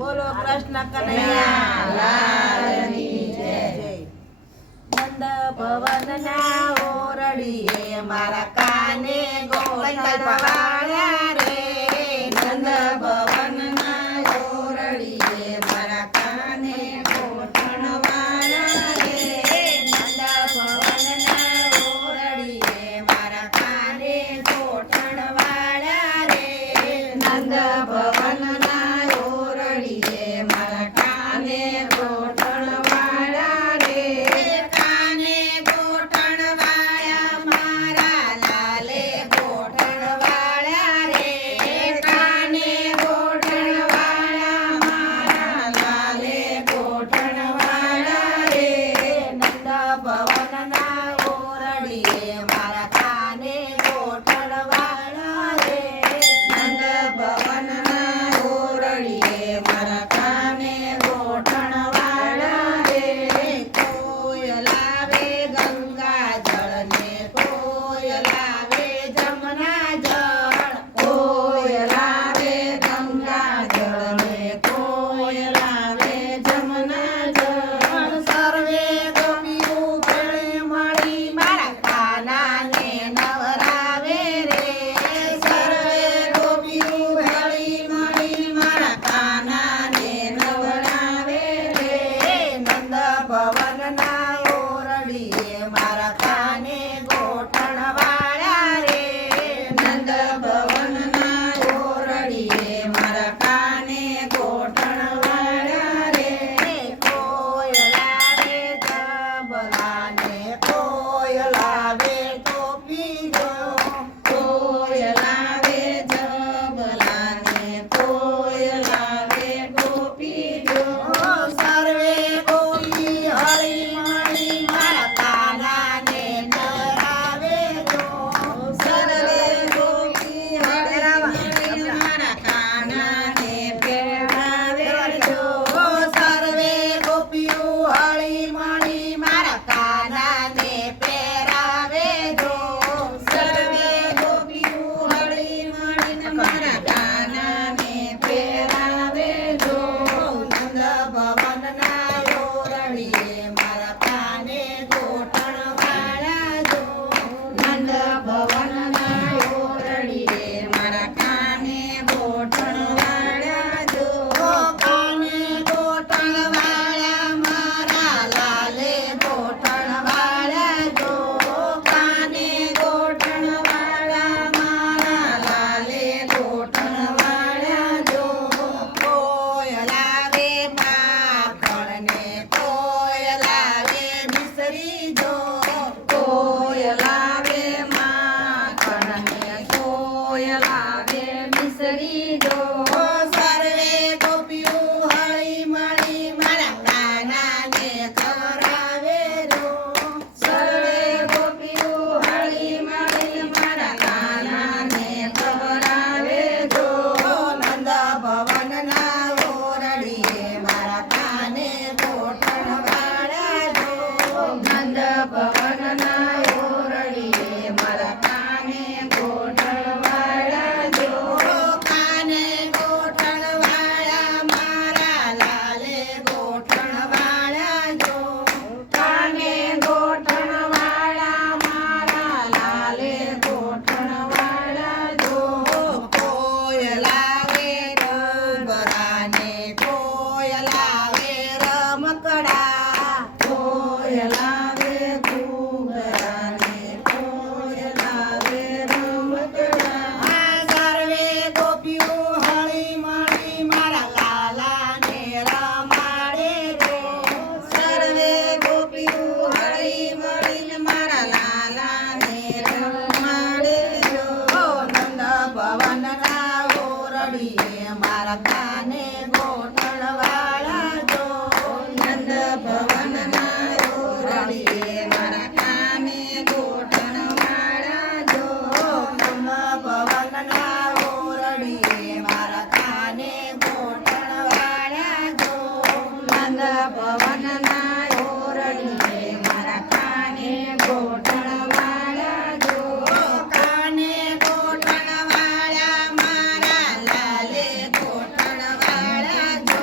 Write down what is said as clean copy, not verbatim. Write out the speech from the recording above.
બોલો કૃષ્ણ કનૈયા લાલની જય. નંદ ભવનના ઓરડીએ મારા કાને ગોઠણ વાળ્યા રે. નંદ ભવનના ઓરડીએ મારા કાને ગોઠણ વાળ્યા રે. નંદ ભવનના ઓરડીએ મારા કાને ગોઠણ વાળ્યા રે. નંદ ભવનના ઓરડીએ મારા કાને ગોઠણ વાળ્યા રે. કાને ગોઠણ વાળ્યા મારા લાલે ગોઠણ વાળ્યા રે. કાને ગોઠણ વાળ્યા મારા લાલે ગોઠણ વાળ્યા રે. નંદ ભવનના ઓરડીએ મારા કાને ગોઠણ વાળ્યા રે. નંદ ભવનના ઓરડીએ મારા કાને ગોઠણ વાળ્યા રે. કોય લાવે ગંગા જળ ને કોય લાવે જમના જળ. કોય લાવે ગંગા જળ ને કોય લાવે જમના જળ. સર્વે ગોપીઓ ભેળી મળી મારા કાનાને નવરાવે રે. સર્વે ગોપીઓ ભેળી મળી મારા કાનાને નવરાવે રે. નંદ ભવનના ઓરડીએ મારા કાને ગોઠણ વાળ્યા રે. નંદ ભવનના ઓરડીએ મારા કાને ગોઠણ વાળ્યા રે. કોય લાવે તબલાને કોય લાવે ટોપી જો. કોય લાવે જબલાને કોય લાવે ટોપી જો. સર્વે ગોપી હળી મળી મારા કાનાને નવરાવે જો. સર્વે ગોપી હળી મળી મારા કાનાને પહેરાવે જો. સર્વે ગોપીઓ હળી મળી મારા કાનાને પહેરાવે જો. સર્વે ગોપીઓ હળી મળીને મારા કાનાને પહેરાવે જો. નંદ ભવનના ઓરડીએ મારા કાને ગોઠણ વાળ્યા જો. નંદ ભવનના ઓરડીએ મારા કાને ગોઠણ વાળ્યા જો. કાને ગોઠણ વાળ્યા મારા લાલે ગોઠણ વાળ્યા જો. કાને ગોઠણ વાળ્યા મારા લાલે ગોઠણ વાળ્યા જો. કોય લાવે માખણ ને કોય લાવે મિસરી જો. કોય લાવે માખણ ને કોય લાવે મિસરી જો. સર્વે ગોપીઓ હળી મળી મારા કાનાને ખવરાવે જો. સર્વે ગોપીઓ હળી મળી મારા કાનાને ખવરાવે જો. નંદ ભવનના ઓરડીએ મારા કાને ગોઠણ વાળ્યા જો. નંદ ભવનના ઓરડીએ મારા કાને ગોઠણ વાળ્યા જો. કાને ગોઠણ વાળ્યા મારા લાલે ગોઠણ વાળ્યા જો. કાને ગોઠણ વાળ્યા મારા લાલે ગોઠણ વાળ્યા જો. કોય લાવે ડગરાને કોય લાવે રમકડા. કોય લાવે ઘૂઘરાને કોય લાવે રમકડા. સર્વે ગોપીઓ હળી મળી મારા લાલાને રમાડે જો. સર્વે ગોપીઓ હળી મળીને મારા લાલાને રમાડે જો. નંદ ભવનના ઓરડીએ મારા કાને ગોઠણ વાળ્યા જો. નંદ ભવનના ઓરડીએ મારા કાને ગોઠણ વાળ્યા જો. નંદ ભવનના ઓરડીએ મારા કાને ગોઠણ વાળ્યા જો. નંદ ભવનના ઓરડીએ મારા કાને ગોઠણ વાળ્યા જો. કાને ગોઠણ વાળ્યા મારા લાલે ગોઠણ વાળ્યા જો.